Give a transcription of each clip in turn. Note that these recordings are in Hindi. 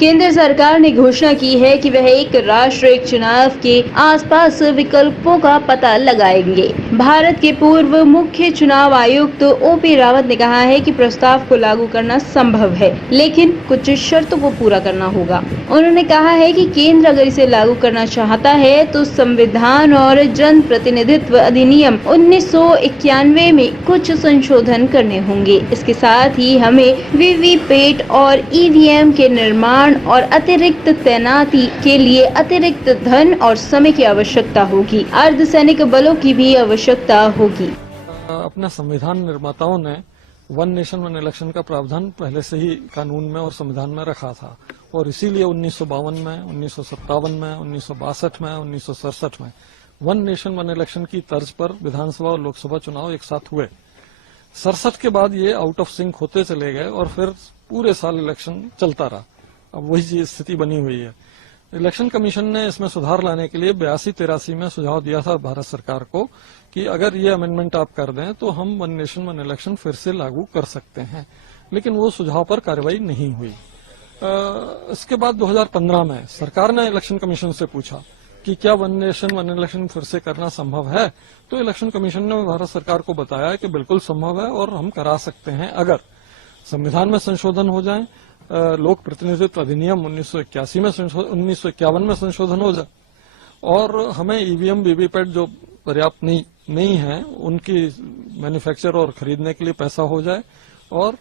केंद्र सरकार ने घोषणा की है कि वह एक राष्ट्र एक चुनाव के आसपास विकल्पों का पता लगाएंगे। भारत के पूर्व मुख्य चुनाव आयुक्त ओपी रावत ने कहा है कि प्रस्ताव को लागू करना संभव है, लेकिन कुछ शर्तों को पूरा करना होगा। उन्होंने कहा है कि केंद्र अगर इसे लागू करना चाहता है तो संविधान और जन प्रतिनिधित्व अधिनियम 1991 में कुछ संशोधन करने होंगे। इसके साथ ही हमें वीवीपैट और ईवीएम के निर्माण और अतिरिक्त तैनाती के लिए अतिरिक्त धन और समय की आवश्यकता होगी। अर्धसैनिक बलों की भी आवश्यकता होगी। अपना संविधान निर्माताओं ने वन नेशन वन इलेक्शन का प्रावधान पहले से ही कानून में और संविधान में रखा था और इसीलिए 1952 में, 1957 में, 1962 में, 1967 में वन नेशन वन इलेक्शन की तर्ज पर विधानसभा और लोकसभा चुनाव एक साथ हुए। 67 के बाद ये आउट ऑफ सिंक होते चले गए और फिर पूरे साल इलेक्शन चलता रहा। अब वही स्थिति बनी हुई है। इलेक्शन कमीशन ने इसमें सुधार लाने के लिए 82-83 में सुझाव दिया था भारत सरकार को कि अगर ये अमेंडमेंट आप कर दें तो हम वन नेशन वन इलेक्शन फिर से लागू कर सकते हैं, लेकिन वो सुझाव पर कार्रवाई नहीं हुई। इसके बाद 2015 में सरकार ने इलेक्शन कमीशन से पूछा कि क्या वन नेशन वन इलेक्शन फिर से करना संभव है, तो इलेक्शन कमीशन ने भारत सरकार को बताया कि बिल्कुल संभव है और हम करा सकते हैं अगर संविधान में संशोधन हो जाए, लोक प्रतिनिधित्व अधिनियम 1951 में संशोधन हो जाए और हमें ईवीएम वीवीपैट जो पर्याप्त नहीं है उनकी मैन्युफैक्चर और खरीदने के लिए पैसा हो जाए और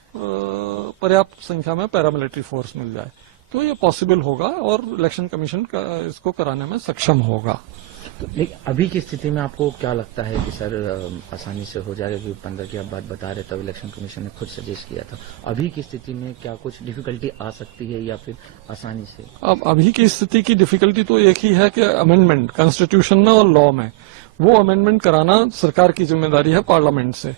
पर्याप्त संख्या में पैरामिलिट्री फोर्स मिल जाए तो ये पॉसिबल होगा और इलेक्शन कमीशन इसको कराने में सक्षम होगा। लेकिन अभी की स्थिति में आपको क्या लगता है कि सर आसानी से हो जाएगा? क्योंकि 15 की आप बात बता रहे तब इलेक्शन कमीशन ने खुद सजेस्ट किया था। अभी की स्थिति में क्या कुछ डिफिकल्टी आ सकती है या फिर आसानी से? अब अभी की स्थिति की डिफिकल्टी तो एक ही है कि अमेंडमेंट कॉन्स्टिट्यूशन में और लॉ में वो अमेंडमेंट कराना सरकार की जिम्मेदारी है पार्लियामेंट से,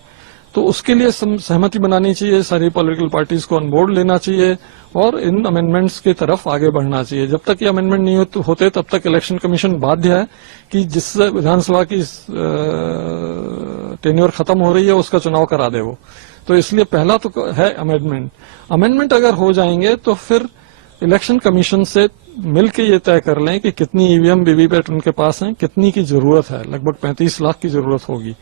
तो उसके लिए सहमति बनानी चाहिए, सारी पॉलिटिकल पार्टीज को ऑन बोर्ड लेना चाहिए और इन अमेंडमेंट्स की तरफ आगे बढ़ना चाहिए। जब तक ये अमेंडमेंट नहीं होते तब तक इलेक्शन कमीशन बाध्य है कि जिससे विधानसभा की टेन्योर खत्म हो रही है उसका चुनाव करा दे वो। तो इसलिए पहला तो है अमेंडमेंट अगर हो जाएंगे तो फिर इलेक्शन कमीशन से मिलके ये तय कर लें कि कितनी ईवीएम वीवीपैट उनके पास है, कितनी की जरूरत है, लगभग 35 लाख की जरूरत होगी,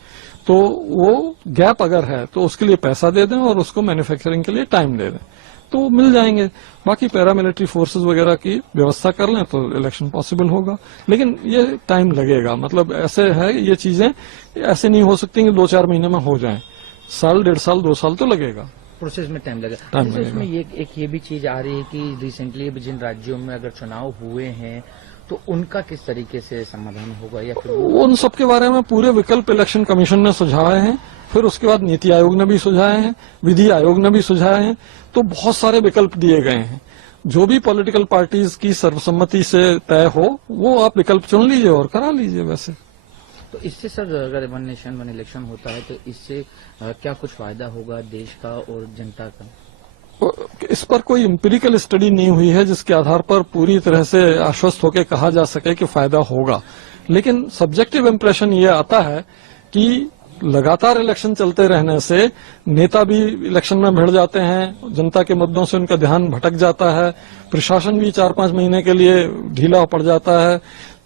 तो वो गैप अगर है तो उसके लिए पैसा दे दें और उसको मैन्युफैक्चरिंग के लिए टाइम दे दें तो मिल जाएंगे। बाकी पैरामिलिट्री फोर्सेस वगैरह की व्यवस्था कर लें तो इलेक्शन पॉसिबल होगा, लेकिन ये टाइम लगेगा। मतलब ऐसे है ये चीजें ऐसे नहीं हो सकती कि 2-4 महीने में हो जाएं, साल 1.5 साल 2 साल तो लगेगा, प्रोसेस में टाइम लगेगा। इसमें ये भी चीज आ रही है कि रिसेंटली जिन राज्यों में अगर चुनाव हुए हैं तो उनका किस तरीके से समाधान होगा या फिर उन सब के बारे में पूरे विकल्प इलेक्शन कमीशन ने सुझाए हैं, फिर उसके बाद नीति आयोग ने भी सुझाए हैं, विधि आयोग ने भी सुझाए हैं, तो बहुत सारे विकल्प दिए गए हैं। जो भी पॉलिटिकल पार्टीज की सर्वसम्मति से तय हो वो आप विकल्प चुन लीजिए और करा लीजिए। वैसे तो इससे सर अगर वन नेशन वन इलेक्शन होता है तो इससे क्या कुछ फायदा होगा देश का और जनता का? इस पर कोई एम्पिरिकल स्टडी नहीं हुई है जिसके आधार पर पूरी तरह से आश्वस्त होकर कहा जा सके कि फायदा होगा, लेकिन सब्जेक्टिव इंप्रेशन ये आता है कि लगातार इलेक्शन चलते रहने से नेता भी इलेक्शन में भिड़ जाते हैं, जनता के मुद्दों से उनका ध्यान भटक जाता है, प्रशासन भी 4-5 महीने के लिए ढीला पड़ जाता है।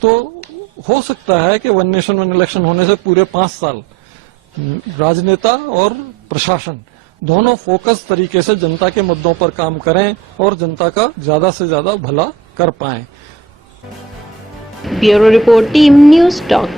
तो हो सकता है कि वन नेशन वन इलेक्शन होने से पूरे 5 साल राजनेता और प्रशासन दोनों फोकस तरीके से जनता के मुद्दों पर काम करें और जनता का ज्यादा से ज्यादा भला कर पाएं। Bureau report, team news talk.